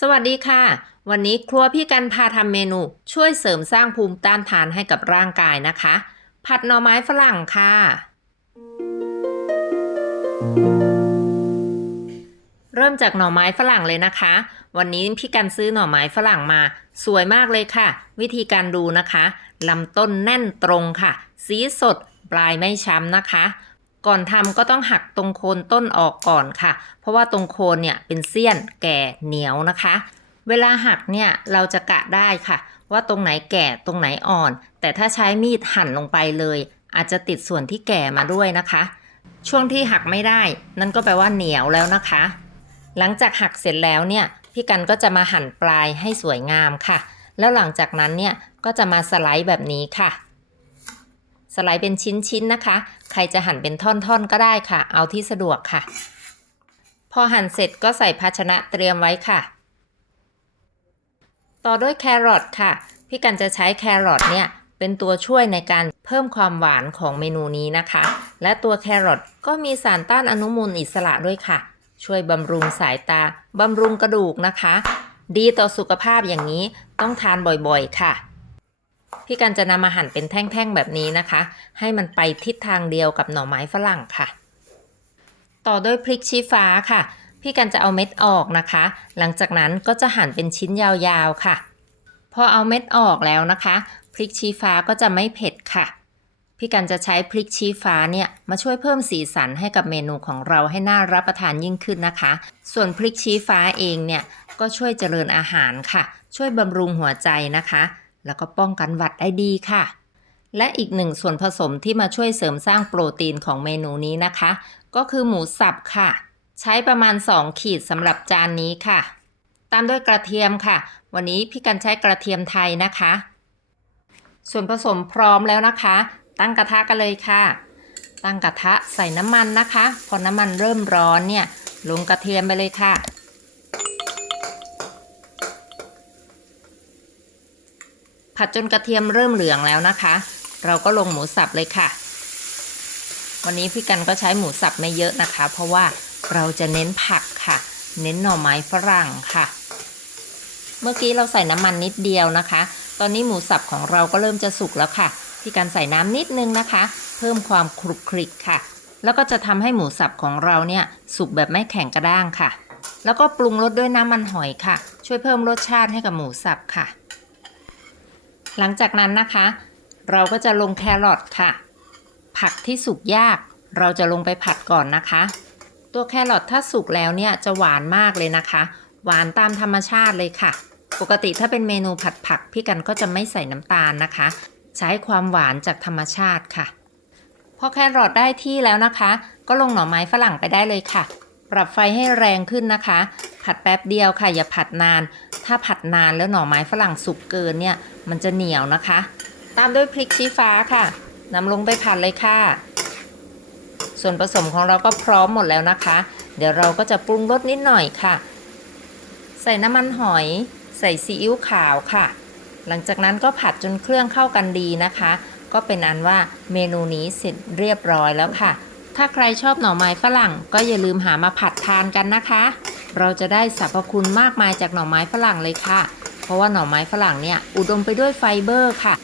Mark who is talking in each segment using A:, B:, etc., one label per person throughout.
A: สวัสดีค่ะ วันนี้ครัวพี่กันพาทำเมนู ช่วยเสริมสร้างภูมิต้านทานให้กับร่างกายนะคะ ผัดหน่อไม้ฝรั่งค่ะ เริ่มจากหน่อไม้ฝรั่งเลยนะคะ วันนี้พี่กันซื้อหน่อไม้ฝรั่งมา สวยมากเลยค่ะ วิธีการดูนะคะลำต้นแน่นตรงค่ะ สีสดปลายไม่ช้ำนะคะ ก่อนทำก็ต้องหักตรงโคนต้นออกก่อนค่ะ เพราะว่าตรงโคนเนี่ยเป็นเสี้ยนแก่เหนียวนะคะ เวลาหักเนี่ยเราจะกะได้ค่ะ ว่าตรงไหนแก่ตรงไหนอ่อน แต่ถ้าใช้มีดหั่นลงไปเลย อาจจะติดส่วนที่แก่มาด้วยนะคะ ช่วงที่หักไม่ได้ นั่นก็แปลว่าเหนียวแล้วนะคะ หลังจากหักเสร็จแล้วเนี่ยพี่กันก็จะมาหั่นปลายให้สวยงามค่ะ แล้วหลังจากนั้นเนี่ยก็จะมาสไลด์แบบนี้ค่ะ สไลด์เป็นชิ้นๆนะคะ ใครจะหั่นเป็นท่อนๆก็ได้ค่ะ เอาที่สะดวกค่ะ พอหั่นเสร็จก็ใส่ภาชนะเตรียมไว้ค่ะ ต่อด้วยแครอทค่ะ พี่กันจะใช้แครอทเนี่ยเป็นตัวช่วยในการเพิ่มความหวานของเมนูนี้นะคะ และตัวแครอทก็มีสารต้านอนุมูลอิสระด้วยค่ะ ช่วยบำรุงสายตาบำรุงกระดูกนะคะ ดีต่อสุขภาพอย่างนี้ต้องทานบ่อยๆค่ะ พี่กันจะนำมาหั่นเป็นแท่งๆแบบนี้นะคะ ให้มันไปทิศทางเดียวกับหน่อไม้ฝรั่งค่ะ ต่อด้วยพริกชี้ฟ้าค่ะ พี่กันจะเอาเม็ดออกนะคะ หลังจากนั้นก็จะหั่นเป็นชิ้นยาวๆค่ะ พอเอาเม็ดออกแล้วนะคะ พริกชี้ฟ้าก็จะไม่เผ็ดค่ะ พี่กันจะใช้พริกชี้ฟ้าเนี่ยมาช่วยเพิ่มสีสันให้กับเมนูของเราให้น่ารับประทานยิ่งขึ้นนะคะ ส่วนพริกชี้ฟ้าเองเนี่ยก็ช่วยเจริญอาหารค่ะ ช่วยบำรุงหัวใจนะคะ แล้วก็ป้องกันหวัดได้ดีค่ะ และอีกหนึ่งส่วนผสมที่มาช่วยเสริมสร้างโปรตีนของเมนูนี้นะคะ ก็คือหมูสับค่ะ ใช้ประมาณ 2 ขีดสำหรับจานนี้ค่ะ ตามด้วยกระเทียมค่ะ วันนี้พี่กันใช้กระเทียมไทยนะคะ ส่วนผสมพร้อมแล้วนะคะ ตั้งกระทะกันเลยค่ะ ตั้งกระทะใส่น้ำมันนะคะ พอน้ำมันเริ่มร้อนเนี่ยลงกระเทียมไปเลยค่ะ ผัดจนกระเทียมเริ่มเหลืองแล้วนะคะ เราก็ลงหมูสับเลยค่ะ วันนี้พี่กันก็ใช้หมูสับไม่เยอะนะคะ เพราะว่าเราจะเน้นผักค่ะ เน้นหน่อไม้ฝรั่งค่ะ เมื่อกี้เราใส่น้ำมันนิดเดียวนะคะ ตอนนี้หมูสับของเราก็เริ่มจะสุกแล้วค่ะ พี่กันใส่น้ำนิดนึงนะคะ เพิ่มความคลุกคลิกค่ะ แล้วก็จะทำให้หมูสับของเราเนี่ยสุกแบบไม่แข็งกระด้างค่ะ แล้วก็ปรุงรสด้วยน้ำมันหอยค่ะ ช่วยเพิ่มรสชาติให้กับหมูสับค่ะ หลังจากนั้นนะคะ เราก็จะลงแครอทค่ะ ผักที่สุกยาก เราจะลงไปผัดก่อนนะคะ ตัวแครอทถ้าสุกแล้วเนี่ยจะหวานมากเลยนะคะ หวานตามธรรมชาติเลยค่ะ ปกติถ้าเป็นเมนูผัดผักพี่กันก็จะไม่ใส่น้ำตาลนะคะ ใช้ความหวานจากธรรมชาติค่ะพอแครอทได้ที่แล้วนะคะ ก็ลงหน่อไม้ฝรั่งไปได้เลยค่ะ ปรับไฟให้แรงขึ้นนะคะ ผัดแป๊บเดียวค่ะ อย่าผัดนาน ถ้าผัดนานแล้วหน่อไม้ฝรั่งสุกเกินเนี่ย มันจะเหนียวนะคะ ตามด้วยพริกชี้ฟ้าค่ะนำลงไปผัดเลยค่ะ ส่วนผสมของเราก็พร้อมหมดแล้วนะคะ เดี๋ยวเราก็จะปรุงรสนิดหน่อยค่ะ ใส่น้ำมันหอย ใส่ซีอิ๊วขาวค่ะ หลังจากนั้นก็ผัดจนเครื่องเข้ากันดีนะคะ ก็เป็นอันว่าเมนูนี้เสร็จเรียบร้อยแล้วค่ะ ถ้าใครชอบหน่อไม้ฝรั่ง ก็อย่าลืมหามาผัดทานกันนะคะ เราจะได้สรรพคุณมากมายจากหน่อไม้ฝรั่งเลยค่ะ เพราะว่าหน่อไม้ฝรั่งเนี่ยอุดมไปด้วยไฟเบอร์ค่ะ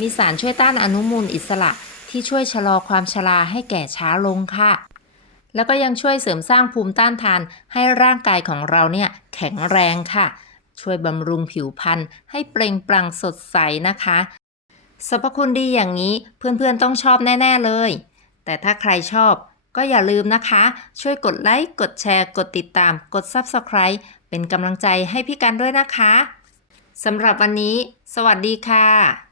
A: มีสารช่วยต้านอนุมูลอิสระที่ช่วยชะลอความชราให้แก่ช้าลงค่ะ แล้วก็ยังช่วยเสริมสร้างภูมิต้านทานให้ร่างกายของเราเนี่ยแข็งแรงค่ะ ช่วยบำรุงผิวพรรณให้เปล่งปลั่งสดใสนะคะสรรพคุณดีอย่างนี้เพื่อนๆต้องชอบแน่ ๆเลย แต่ถ้าใครชอบ ก็อย่าลืมนะคะ ช่วยกดไลค์ กดแชร์ กดติดตาม กด Subscribe เป็นกำลังใจให้พี่กันด้วยนะคะสำหรับวันนี้ สวัสดีค่ะ